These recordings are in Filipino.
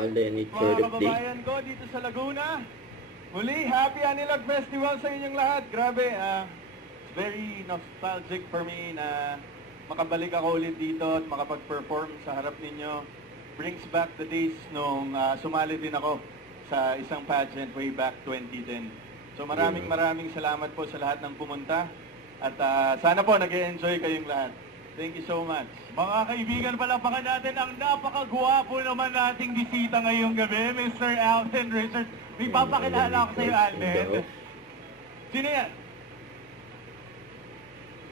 Alden, it's Mga your day. kababayan ko dito sa Laguna, muli, Happy Anilag Festival sa inyong lahat. Grabe, it's very nostalgic for me na makabalik ako ulit dito at makapag-perform sa harap ninyo. Brings back the days nung sumali din ako sa isang pageant way back 2010. So maraming salamat po sa lahat ng pumunta at sana po nag-e-enjoy kayong lahat. Thank you so much. Mga kaibigan, palapakan natin ang napakagwapo naman nating bisita ngayong gabi, Mr. Alden Richards. May papakilala ako sa iyo, Alden. Sino yan?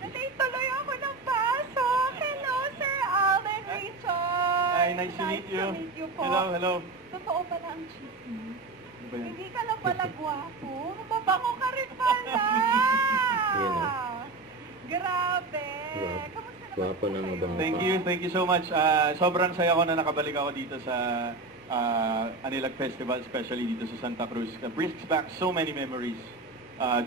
Nalate tuloy ako ng pasok. Hello, Sir Alden Richards. Hi, nice to meet you. Nice to meet you po. Hello. Totoo ba na ang chismis? Ano ba yan? Hindi ka lang pala gwapo. Mabango ka rin pala. Grabe. Kamusta naman Gwapo po na kayo? mabango. Thank you so much. Sobrang saya ko na nakabalik ako dito sa Anilag Festival, especially dito sa Santa Cruz. It brings back so many memories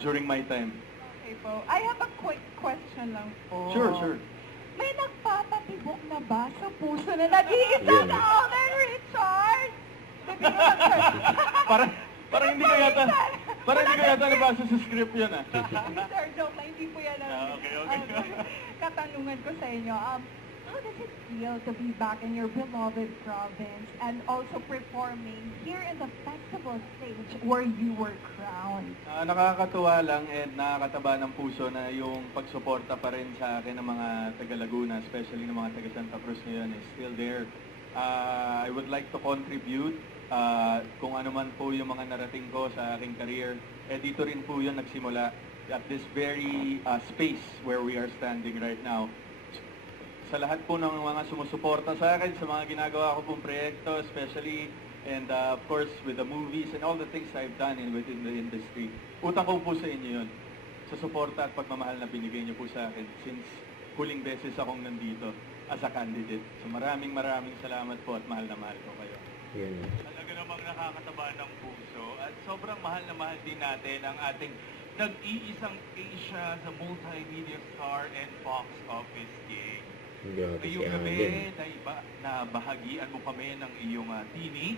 during my time. Okay po. I have a quick question lang po. Sure. May nagpapatibok na ba sa puso na nag-iisa Yun. na Alden Richards? Sabi naman, sir. Parang hindi ko yata nabasa sa script yun ah. Sir, joke lang. Hindi po yan ang Okay. katanungan ko sa inyo. How does it feel to be back in your beloved province and also performing here in the festival stage where you were crowned? Nakakatuwa lang and nakakataba ng puso na yung pagsuporta pa rin sa akin ng mga taga Laguna, especially ng mga taga Santa Cruz ngayon is still there. I would like to contribute kung ano man po yung mga narating ko sa aking career. Dito rin po yun nagsimula at this very space where we are standing right now. Sa lahat po ng mga sumusuporta sa akin, sa mga ginagawa ko pong proyekto, especially, and of course, with the movies and all the things I've done within the industry. Utang ko po sa inyo yun, sa suporta at pagmamahal na binigay niyo po sa akin since huling beses akong nandito as a candidate. So maraming salamat po at mahal na mahal ko kayo. Yun. Talaga namang nakakataba ng puso at sobrang mahal na mahal din natin ang ating nag-iisang Asia sa multimedia star and box office king. Grabe si Ngayong gabi, Alden. nabahagian mo kami ng iyong tinig.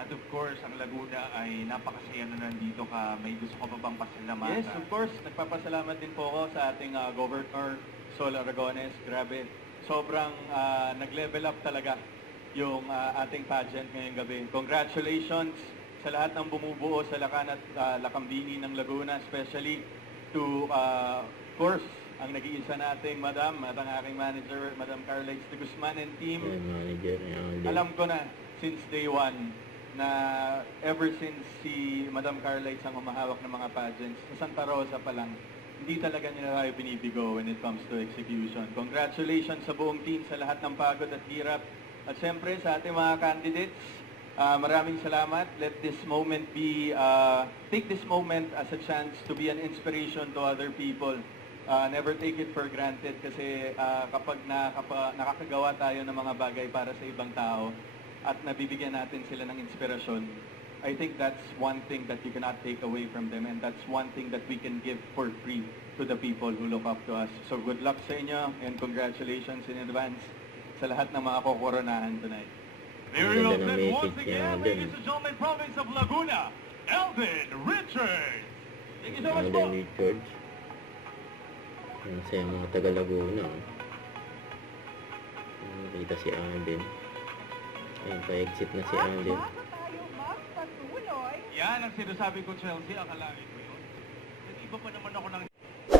At of course, ang Laguna ay napakasaya na nandito ka. May gusto ka pa bang pasalamatan? Yes, of course. Nagpapasalamat din po ako sa ating Governor Sol Aragones. Grabe, sobrang nag-level up talaga yung ating pageant ngayong gabi. Congratulations sa lahat ng bumubuo sa Lakan at Lakambini ng Laguna, especially to, of course, ang nag-iisa nating madam at ang aking manager, Madam Carlex de Guzman and team. Yan, manager ni Alden. Alam ko na since day one na ever since si Madam Carlex ang humahawak ng mga pageants, sa Santa Rosa pa lang, hindi talaga nila tayo binibigo when it comes to execution. Congratulations sa buong team, sa lahat ng pagod at hirap. At siyempre sa ating mga candidates, maraming salamat. Let this moment be, take this moment as a chance to be an inspiration to other people. Never take it for granted kasi kapag nakakagawa tayo ng mga bagay para sa ibang tao at nabibigyan natin sila ng inspirasyon, I think that's one thing that you cannot take away from them and that's one thing that we can give for free to the people who look up to us. So good luck sa inyo and congratulations in advance sa lahat ng mga kokoronahan tonight. Very well Ganda ng said. Once message ni again, Alden. ladies and gentlemen, province of Laguna, Alden Richards. Thank you so much po. Alden Richards. Yan sa mga taga Laguna. Nakita si Alden. Ayun, pa-exit na si At Alden. bago tayo magpatuloy, Yan ang sinasabi ko, Chelsea. Akalain ko yun. Nag-iba pa naman ako ng...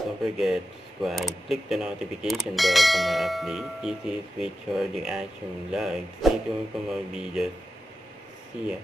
Don't forget to subscribe, click the notification bell for more updates. This is Richard the Action Live. Stay tuned for more videos. See ya.